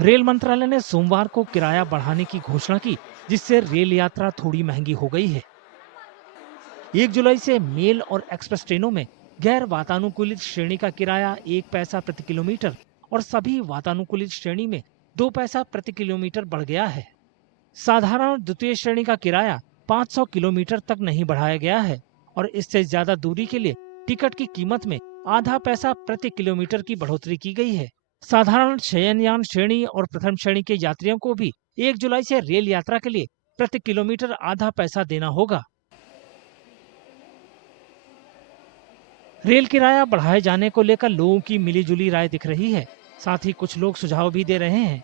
Rail मंत्रालय ने सोमवार को किराया बढ़ाने की घोषणा की, जिससे रेल यात्रा थोड़ी महंगी हो गई है। 1 जुलाई से मेल और एक्सप्रेस ट्रेनों में गैर वातानुकूलित श्रेणी का किराया 1 पैसा प्रति किलोमीटर और सभी वातानुकूलित श्रेणी में 2 पैसा प्रति किलोमीटर बढ़ गया है। साधारण द्वितीय श्रेणी का किराया 500 किलोमीटर तक नहीं बढ़ाया गया है और इससे ज्यादा दूरी के लिए टिकट की कीमत में आधा पैसा प्रति किलोमीटर की बढ़ोतरी की गई है। साधारण शयनयान श्रेणी और प्रथम श्रेणी के यात्रियों को भी 1 जुलाई से रेल यात्रा के लिए प्रति किलोमीटर आधा पैसा देना होगा। रेल किराया बढ़ाए जाने को लेकर लोगों की मिलीजुली राय दिख रही है। साथ ही कुछ लोग सुझाव भी दे रहे हैं।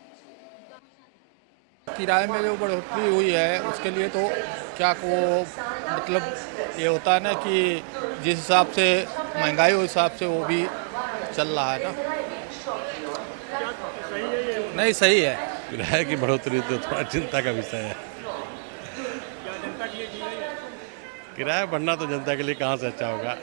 किराए में जो बढ़ोतरी हुई है उसके लिए तो क्या को मतलब ये होता है ना कि जिस हिसाब से महंगाई उस हिसाब से वो भी चल रहा है ना। नहीं, सही है। किराए की बढ़ोतरी तो थोड़ा चिंता का विषय है। किराया बढ़ना तो जनता के लिए कहाँ से अच्छा होगा,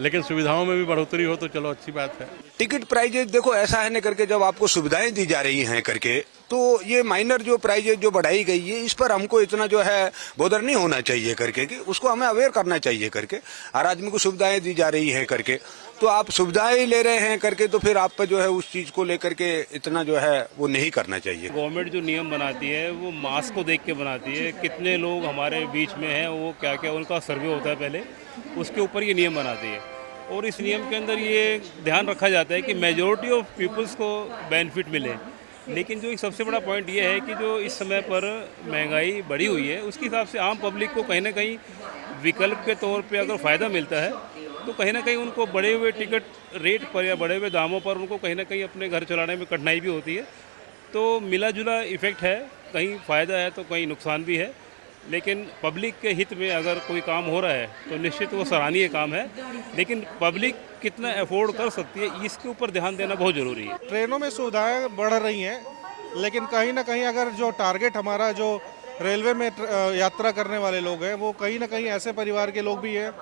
लेकिन सुविधाओं में भी बढ़ोतरी हो तो चलो अच्छी बात है। टिकट प्राइजेज देखो ऐसा है न करके जब आपको सुविधाएं दी जा रही हैं करके, तो ये माइनर जो प्राइजेज जो बढ़ाई गई है इस पर हमको इतना जो है बोदर नहीं होना चाहिए करके कि उसको हमें अवेयर करना चाहिए करके। हर आदमी को सुविधाएं दी जा रही है करके, तो आप सुविधाएं ले रहे हैं करके तो फिर आप पे जो है उस चीज को लेकर के इतना जो है वो नहीं करना चाहिए। गवर्नमेंट जो नियम बनाती है वो मास को देख के बनाती है, कितने लोग हमारे बीच में हैं, वो क्या क्या उनका सर्वे होता है पहले, उसके ऊपर ये नियम बनाती है। और इस नियम के अंदर ये ध्यान रखा जाता है कि मेजॉरिटी ऑफ पीपल्स को बेनिफिट मिले। लेकिन जो एक सबसे बड़ा पॉइंट ये है कि जो इस समय पर महंगाई बढ़ी हुई है उसके हिसाब से आम पब्लिक को कहीं ना कहीं विकल्प के तौर पे अगर फ़ायदा मिलता है तो कहीं ना कहीं उनको बढ़े हुए टिकट रेट पर या बढ़े हुए दामों पर उनको कहीं ना कहीं अपने घर चलाने में कठिनाई भी होती है। तो मिला जुला इफ़ेक्ट है, कहीं फ़ायदा है तो कहीं नुकसान भी है। लेकिन पब्लिक के हित में अगर कोई काम हो रहा है तो निश्चित वो सराहनीय काम है, लेकिन पब्लिक कितना अफोर्ड कर सकती है इसके ऊपर ध्यान देना बहुत ज़रूरी है। ट्रेनों में सुविधाएं बढ़ रही हैं, लेकिन कहीं ना कहीं अगर जो टारगेट हमारा जो रेलवे में यात्रा करने वाले लोग हैं वो कहीं ना कहीं ऐसे परिवार के लोग भी हैं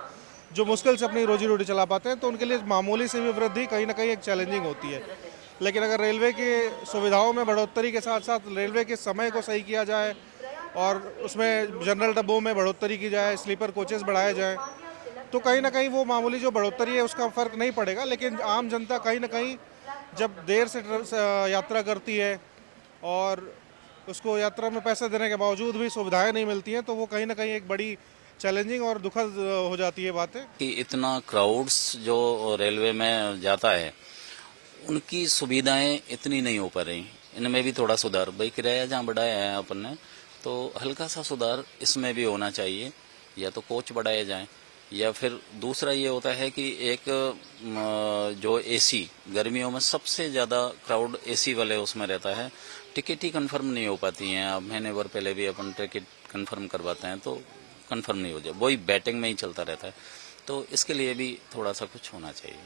जो मुश्किल से अपनी रोजी रोटी चला पाते हैं, तो उनके लिए मामूली से भी वृद्धि कहीं ना कहीं एक चैलेंजिंग होती है। लेकिन अगर रेलवे की सुविधाओं में बढ़ोतरी के साथ साथ रेलवे के समय को सही किया जाए और उसमें जनरल डब्बों में बढ़ोतरी की जाए, स्लीपर कोचेस बढ़ाए जाएं, तो कहीं ना कहीं वो मामूली जो बढ़ोतरी है उसका फ़र्क नहीं पड़ेगा। लेकिन आम जनता कहीं ना कहीं जब देर से यात्रा करती है और उसको यात्रा में पैसे देने के बावजूद भी सुविधाएं नहीं मिलती हैं, तो वो कहीं ना कहीं एक बड़ी चैलेंजिंग और दुखद हो जाती है बातें कि इतना क्राउड्स जो रेलवे में जाता है उनकी सुविधाएं इतनी नहीं हो पा रही। इनमें भी थोड़ा सुधार, भाई किराया जहाँ बढ़ाया है अपन ने तो हल्का सा सुधार इसमें भी होना चाहिए, या तो कोच बढ़ाए जाएं, या फिर दूसरा ये होता है कि एक जो एसी गर्मियों में सबसे ज़्यादा क्राउड एसी वाले उसमें रहता है, टिकट ही कंफर्म नहीं हो पाती हैं। अब महीने भर पहले भी अपन टिकट कंफर्म करवाते हैं तो कंफर्म नहीं हो जाए, वही बैटिंग में ही चलता रहता है। तो इसके लिए भी थोड़ा सा कुछ होना चाहिए।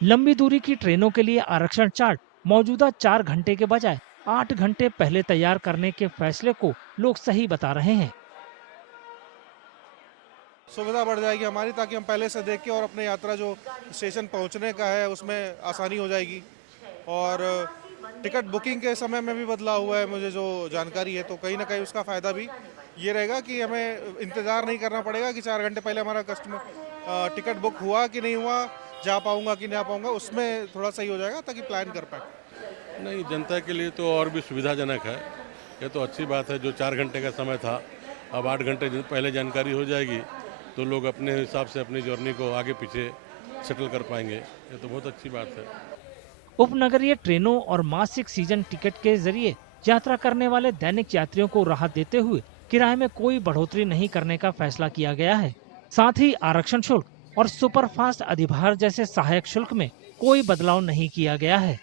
लंबी दूरी की ट्रेनों के लिए आरक्षण चार्ट मौजूदा 4 घंटे के बजाय 8 घंटे पहले तैयार करने के फैसले को लोग सही बता रहे हैं। सुविधा बढ़ जाएगी हमारी, ताकि हम पहले से देख के और अपने यात्रा जो स्टेशन पहुंचने का है उसमें आसानी हो जाएगी। और टिकट बुकिंग के समय में भी बदलाव हुआ है मुझे जो जानकारी है, तो कहीं ना कहीं उसका फ़ायदा भी ये रहेगा कि हमें इंतज़ार नहीं करना पड़ेगा कि 4 घंटे पहले हमारा कस्टमर टिकट बुक हुआ कि नहीं हुआ, जा पाऊँगा कि नहीं पाऊँगा, उसमें थोड़ा सही हो जाएगा ताकि प्लान कर पाए। नहीं, जनता के लिए तो और भी सुविधाजनक है, ये तो अच्छी बात है। जो 4 घंटे का समय था अब 8 घंटे पहले जानकारी हो जाएगी तो लोग अपने हिसाब से अपनी जर्नी को आगे पीछे सेटल कर पाएंगे, ये तो बहुत अच्छी बात है। उपनगरीय ट्रेनों और मासिक सीजन टिकट के जरिए यात्रा करने वाले दैनिक यात्रियों को राहत देते हुए किराए में कोई बढ़ोतरी नहीं करने का फैसला किया गया है। साथ ही आरक्षण शुल्क और सुपरफास्ट अधिभार जैसे सहायक शुल्क में कोई बदलाव नहीं किया गया है।